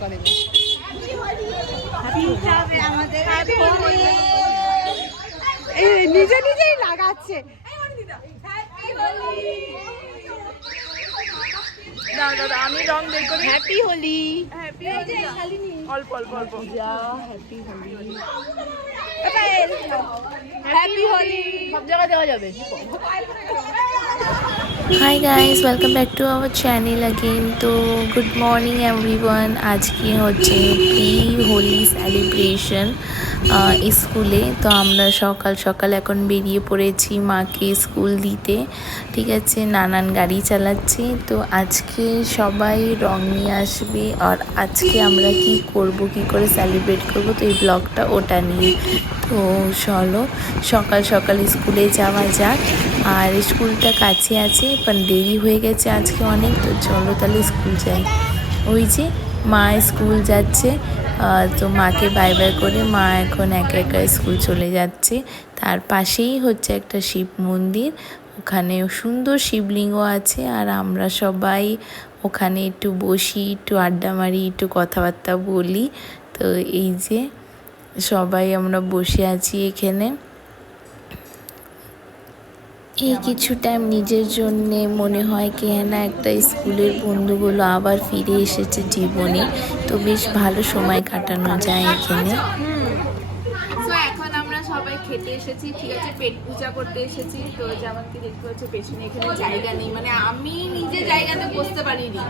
পতাকা দেবে। নিজে নিজেই লাগাচ্ছে। দাদা আমি রং বের করি। হ্যাপি হোলি। অল্প অল্প অল্প। হ্যাপি হোলি। হ্যাপি হোলি সব জায়গায় দেওয়া যাবে। Hi guys, welcome back to our channel again. तो गुड मॉर्निंग एवरीवन। आज की হচ্ছে প্রি হোলি সেলিব্রেশন স্কুলে। তো আমরা সকাল সকাল এখন বেরিয়ে পড়েছি মাকে স্কুল দিতে। ঠিক আছে, নানান গাড়ি চালাচ্ছি। তো আজকে সবাই রং নিয়ে আসবে, আর আজকে আমরা কি করব, কি করে সেলিব্রেট করব, তো এই ব্লগটা ওটা নিয়ে। তো চলো সকাল সকাল স্কুলে যাওয়া যাক। আর স্কুলটা কাছে আছে, বাট দেরি হয়ে গেছে আজকে অনেক। তো চলো তাহলে স্কুল যাই। ওই যে মা স্কুল যাচ্ছে, তো মাকে বাই বাই করে মা এখন একা একা স্কুল চলে যাচ্ছে। তার পাশেই হচ্ছে একটা শিব মন্দির, ওখানে সুন্দর শিবলিঙ্গ আছে। আর আমরা সবাই ওখানে একটু বসি, একটু আড্ডা মারি, একটু কথাবার্তা বলি। তো এই যে সবাই আমরা বসে আছি এখানে। এই কিছু টাইম নিজের জন্যে মনে হয় কি না একটা স্কুলের বন্ধুগুলো আবার ফিরে এসেছে জীবনে। তো বেশ ভালো সময় কাটানো যায় এখানে। তো এখন আমরা সবাই খেতে এসেছি, ঠিক আছে, পেট পূজা করতে এসেছি। তো যেমন কি দেখতে পাচ্ছ পেছনে এখানে জায়গা নেই, মানে আমি নিজে জায়গাতে বসতে পারিনি।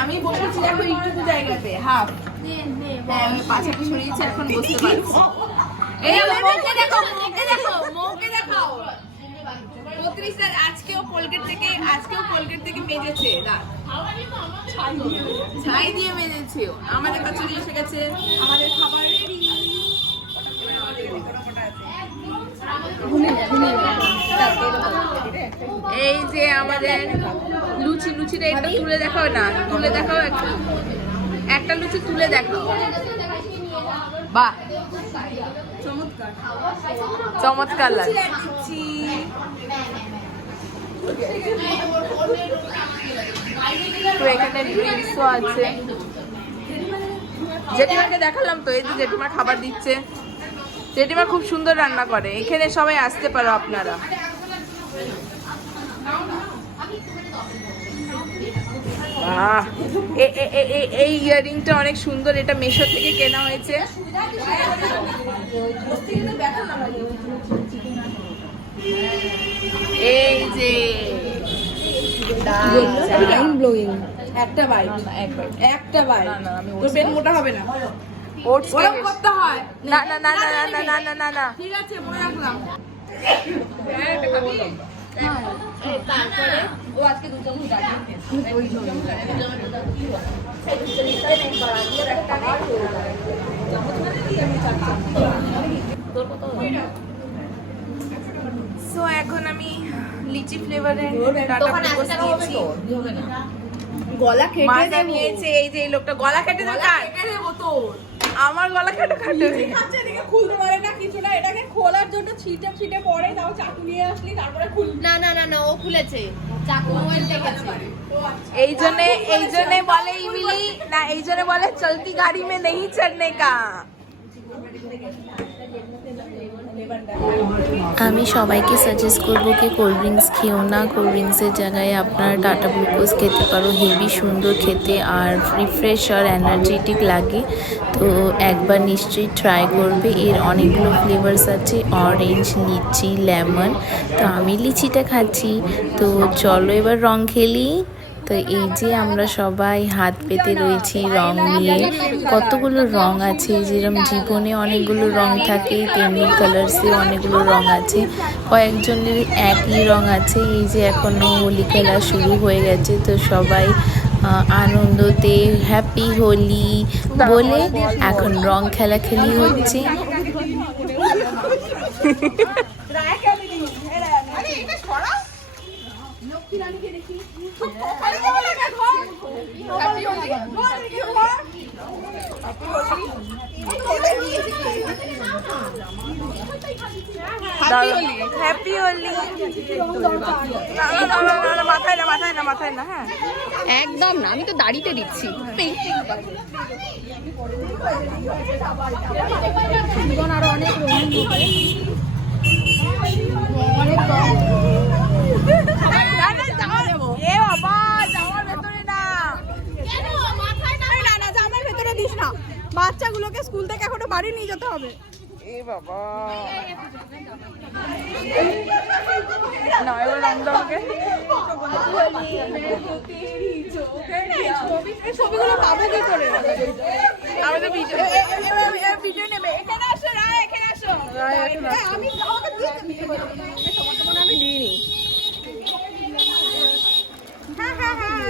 আমি বসেছি দেখো এইটুকু জায়গাতে হাফ। হ্যাঁ আমি পাছাটা সরিয়েছি, এখন বসতে পারছি। এই মুখে দেখো, মুখে দেখো, মুখে দেখাও। ৩৫ আজকেও কোলগেট থেকে মেজেছে দাঁত, ছাই দিয়ে মেজেছে। আমাদের কাছে এসে গেছে, আমাদের খাবার রেডি। এই যে আমাদের লুচিটা একটু তুলে দেখাও না, তুলে দেখাও একটা লুচি তুলে দেখাও। বাহ চমৎকার লাগে। তো এখানে ড্রিঙ্কসও আছে। জেঠিমাকে দেখালাম তো, এই যে জেঠিমা খাবার দিচ্ছে। জেঠিমা খুব সুন্দর রান্না করে, এখানে সবাই আসতে পারো আপনারা। এই ইয়াররিংটা অনেক সুন্দর, এটা মেশো থেকে কেনা হয়েছে। এই যে একটা বাইট, তোর পেট মোটা হবে না। ওরকম করতে হয় না না না না না না না না না, ঠিক আছে মনে রাখলাম। তারপরে ও আজকে 2 চামচ সো এখন আমি লিচি ফ্লেভারের টাটা গ্লুকোজ নিয়েছি। গলা কেটে নিয়েছে এই যে এই লোকটা, গলা কেটে দেবে। আমার গলা কেটে কাটে এদিকে খুলতে পারে না কিছু না, এটাকে খোলার জন্য ছিটে পড়ে, তাও চাকু নিয়ে আসলি তারপরে খুল। না না না না, ও খুলেছে, চাকু বলতে গেছে। এই জন্য বলে ইমিলি না, এই জন্য বলে চলতি গাড়ি মে नहीं चढ़ने का। আমি সবাইকে সাজেস্ট করব কি কোল্ড ড্রিঙ্কস খেও না, কোল্ড ড্রিঙ্কসের জায়গায় আপনারা টাটা গ্লুকোজ খেতে পারো। হেভি সুন্দর খেতে আর রিফ্রেশ আর এনার্জেটিক লাগে। তো একবার নিশ্চয়ই ট্রাই করবে। এর অনেকগুলো ফ্লেভার্স আছে, অরেঞ্জ, লিচি, লেমন। তো আমি লিচিটা খাচ্ছি। তো চলো এবার রং খেলি। তো এই যে আমরা সবাই হাত পেতে রয়েছি রং নিয়ে। কতগুলো রং আছে, যেরকম জীবনে অনেকগুলো রং থাকে তেমনি কালার্সে অনেকগুলো রং আছে। কয়েকজনের একই রং আছে। এই যে এখনও হোলি খেলা শুরু হয়ে গেছে, তো সবাই আনন্দতে হ্যাপি হোলি বলে এখন রং খেলাখেলি হচ্ছে। হ্যাপি হোলি। মাথায় না মাথায় না হ্যাঁ একদম না, আমি তো দাড়িতে দিচ্ছি। জীবন আরো অনেক রঙিন হবে। বাচ্চাগুলোকে স্কুল থেকে এখনো বাড়ি নিয়ে যেতে হবে। এ বাবা না এবার রংডাকে ছবিগুলো পাবো কি করে? আমি তো ভিডিও নেবে। এখানে আসো রায়, এখানে আসো। আমি তোমাকে মনে আমি দিইনি। হ্যাঁ হ্যাঁ হ্যাঁ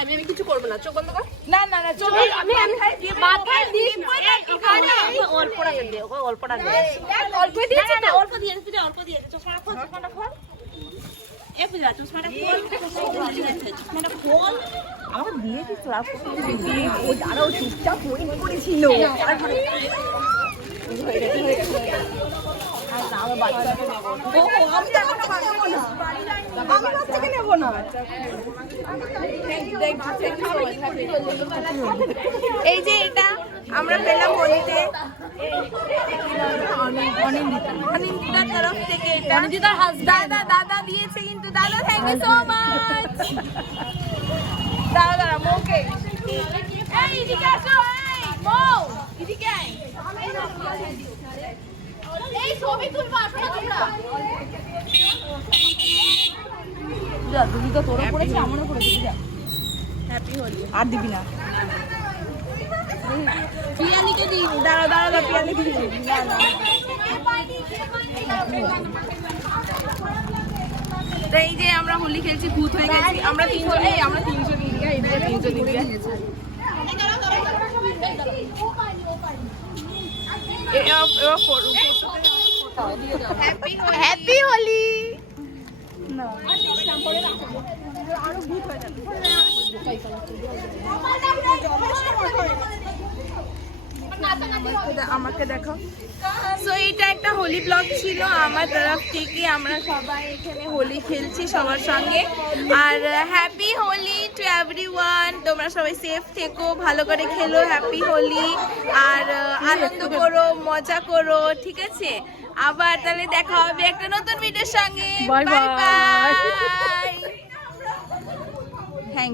আমি কিছু করবো না, চোখ বন্ধ কর। না না না চোখ আমি মাথায় দিই অল্প রাখে দে, অল্প রাখে অল্প দিয়েছে না অল্প দিয়েছে অল্প দিয়েছে চোখটা খোল চোখটা খোল এ পূজা চশমাটা খোল চশমাটা খোল আমাকে দিয়েছিস তো আর ও দাঁড়াও চুপচাপ পয়েন্ট করেছিল তারপরে এই যে এটা আমরা পেলাম হোলিতে অনিন্দিতার তরফ থেকে। অনিন্দিতার হাজব্যান্ড দাদা দিয়েছে কিন্তু দাদা থ্যাংক ইউ সো মাচ। দাদা মোকে এই এদিকে আসো, এই মো এদিকে আয়, এই ছবি তুলবা আসো না তোমরা। যা তুমি তো তোর পড়েছে আমারও পড়েছে যা। হ্যাপি হোলি আর দিবি না পিয়ালিকে দি দাঁড়া দাঁড়া পিয়ালিকে দি না না তো এই যে আমরা হোলি খেলছি ভূত হয়ে গেছি আমরা তিনজন। এই আমরা তিনজন ইন্ডিয়া এদিকে তিনজন ইন্ডিয়া হ্যাপি হোলি না আরো ভূত হয়ে যাবে। আমাকে দেখো। সো এটা একটা হোলি ব্লগ ছিল আমার তরফ থেকে। আমরা সবাই এখানে হোলি খেলছি সবার সঙ্গে। আর হ্যাপি হোলি টু এভরিওয়ান। তোমরা সবাই সেফ থেকো, ভালো করে খেলো হ্যাপি হোলি, আর আনন্দ করো, মজা করো, ঠিক আছে? আবার তাহলে দেখা হবে একটা নতুন ভিডিওর সঙ্গে। Bye bye.